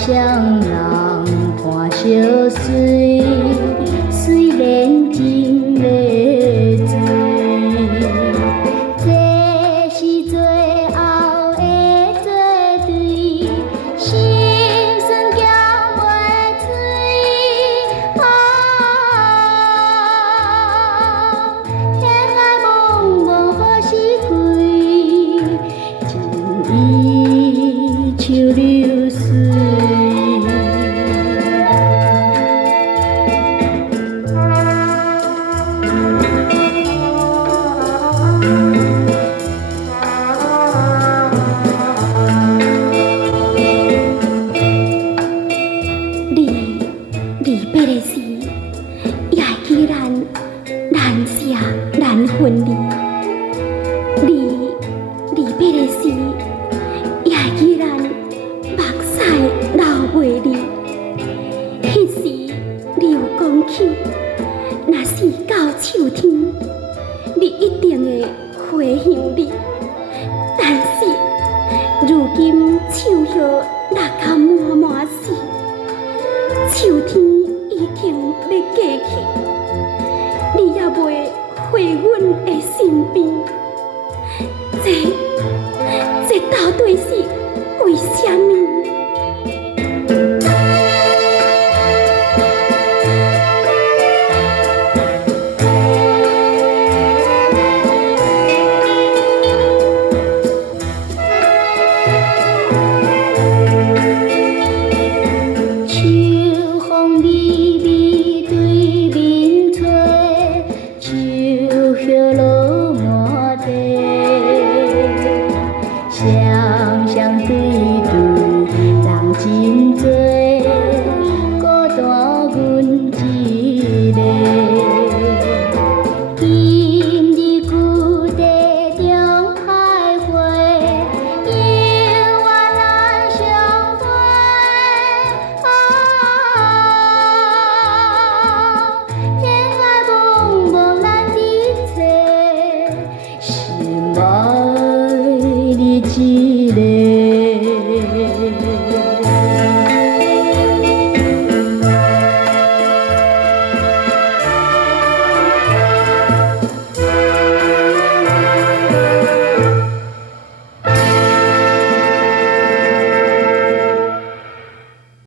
双人伴相随，虽然真迷醉。这是最后的作对，心酸叫袂碎。恋爱茫茫何时归？情意像流水。离别的时，也会记咱舍咱分离。离别的时，也会记咱目屎流袂离。迄时你有讲起，若是到秋天，你一定会回乡里。但是如今树叶落到满满死。秋天已经要过去，你也袂回阮的身边。这到底是为什么？